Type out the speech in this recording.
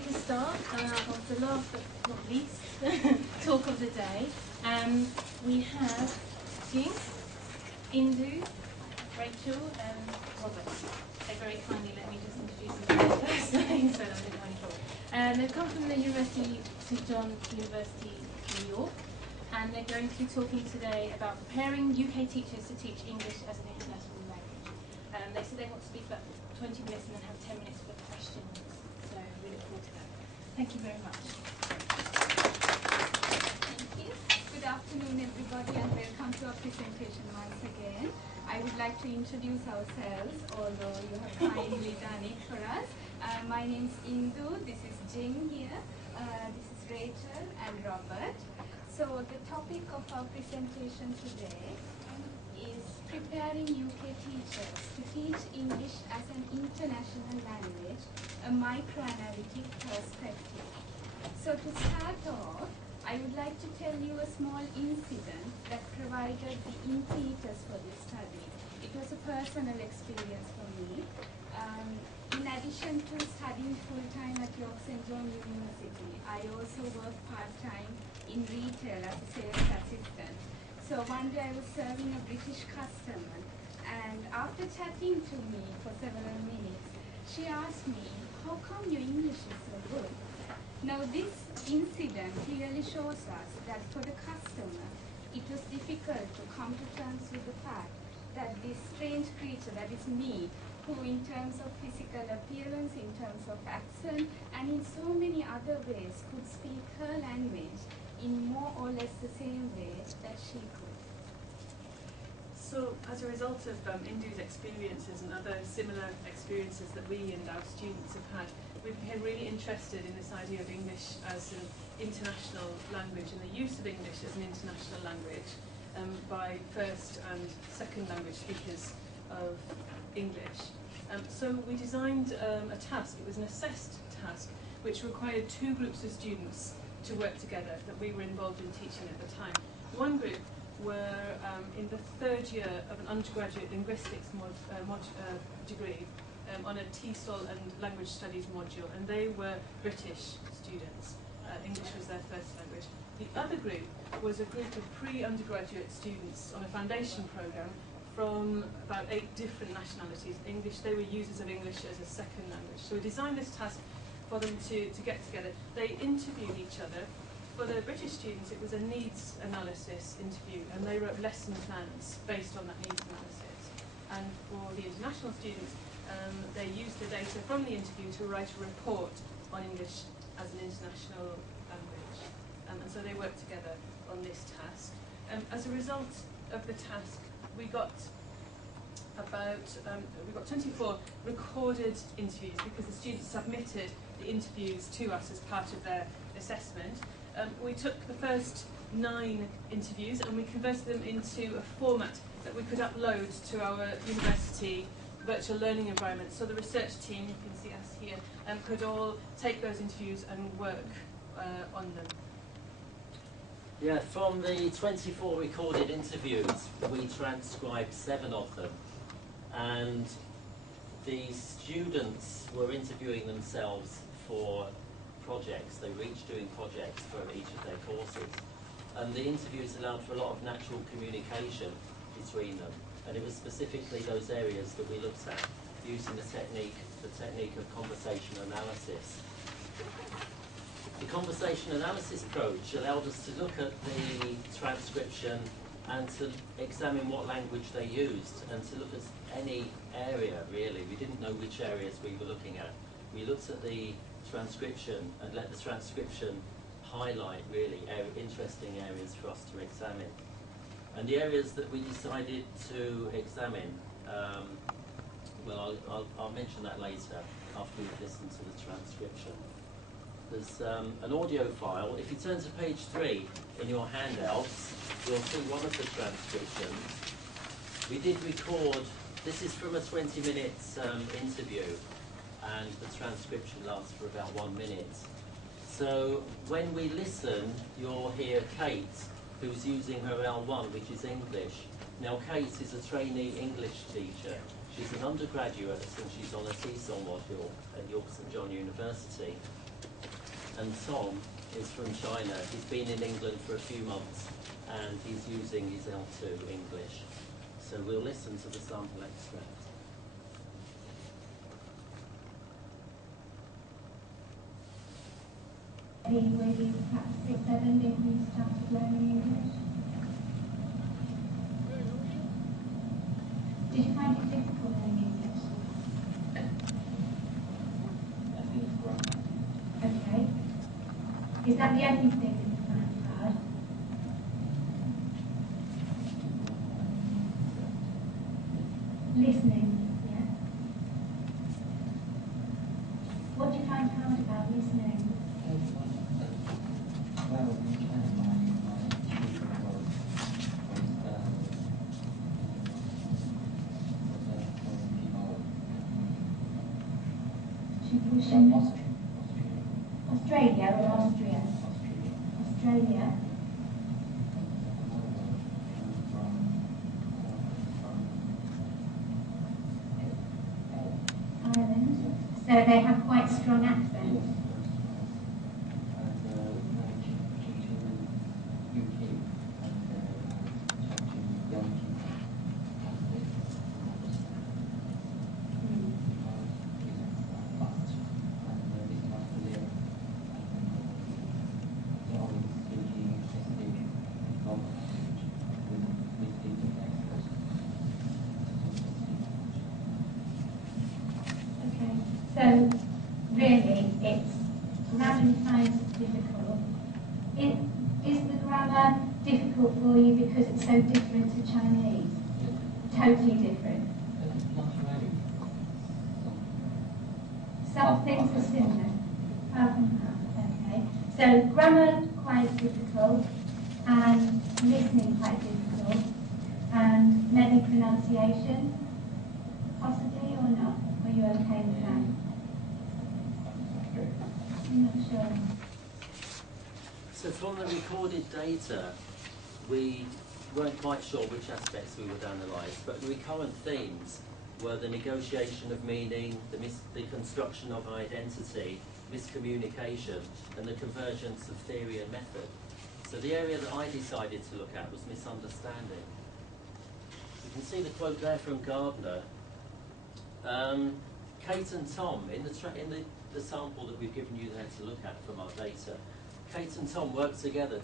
going to start of the last but not least talk of the day. We have Jing, Indu, Rachel and Robert. They very kindly let me just introduce them to their first names so that I didn't have any trouble. They've come from the St. John's University, New York, and they're going to be talking today about preparing UK teachers to teach English as an international language. They said they want to speak for 20 minutes and then have 10 minutes for questions, so we look forward to that. Thank you very much. Thank you. Good afternoon, everybody, and welcome to our presentation once again. I would like to introduce ourselves, although you have kindly done it for us. My name is Indu, this is Jing here, this is Rachel and Robert. So the topic of our presentation today is preparing UK teachers to teach English as an international language, a microanalytic perspective. So to start off, I would like to tell you a small incident that provided the impetus for this study. It was a personal experience for me. In addition to studying full-time at St. John's University, I also work part-time in retail as a sales assistant. So one day I was serving a British customer, and after chatting to me for several minutes, she asked me, how come your English is so good? Now this incident clearly shows us that for the customer, it was difficult to come to terms with the fact that this strange creature, that is me, who in terms of physical appearance, in terms of accent, and in so many other ways could speak her language in more or less the same way that she could. So, as a result of Indu's experiences and other similar experiences that we and our students have had, we became really interested in this idea of English as an international language and the use of English as an international language by first and second language speakers of English. So we designed a task. It was an assessed task which required two groups of students to work together that we were involved in teaching at the time. One group were in the third year of an undergraduate linguistics degree on a TESOL and language studies module, and they were British students. English was their first language. The other group was a group of pre-undergraduate students on a foundation programme from about 8 different nationalities. They were users of English as a second language. So we designed this task for them to get together. They interviewed each other. For the British students, it was a needs analysis interview, and they wrote lesson plans based on that needs analysis. And for the international students, they used the data from the interview to write a report on English as an international language. And so they worked together on this task. As a result of the task, we got 24 recorded interviews because the students submitted the interviews to us as part of their assessment. We took the first 9 interviews and we converted them into a format that we could upload to our university virtual learning environment. So the research team, you can see us here, could all take those interviews and work on them. Yeah, from the 24 recorded interviews, we transcribed 7 of them, and the students were interviewing themselves for projects. They were each doing projects for each of their courses, and the interviews allowed for a lot of natural communication between them, and it was specifically those areas that we looked at using the technique of conversation analysis. The conversation analysis approach allowed us to look at the transcription and to examine what language they used, and to look at any area really. We didn't know which areas we were looking at. We looked at the transcription and let the transcription highlight really interesting areas for us to examine. And the areas that we decided to examine, well, I'll mention that later after we've listened to the transcription. There's an audio file. If you turn to page 3 in your handouts, you'll see one of the transcriptions. We did record, this is from a 20-minute interview, and the transcription lasts for about 1 minute. So when we listen, you'll hear Kate, who's using her L1, which is English. Now Kate is a trainee English teacher. She's an undergraduate and she's on a TESOL module at St. John's University. and Tom is from China. He's been in England for a few months and he's using his L2 English. So we'll listen to the sample extract. Where you perhaps 6, 7 when you started learning English? Did you find it difficult learning English? Okay. Is that the only thing that you found hard? Listening, yeah? What do you find hard about listening? Australia or Austria? Australia. Ireland. So they have quite strong accents. So really, it's grammar you find difficult. Is the grammar difficult for you because it's so different to Chinese? Totally different. Some things are similar. Half and half. Okay. So grammar quite difficult, and listening quite difficult, and maybe pronunciation, possibly or not. Are you okay with that? I'm not sure. So from the recorded data, we weren't quite sure which aspects we would analyse, but the recurrent themes were the negotiation of meaning, the construction of identity, miscommunication, and the convergence of theory and method. So the area that I decided to look at was misunderstanding. You can see the quote there from Gardner. Kate and Tom, in the sample that we've given you there to look at from our data, Kate and Tom worked together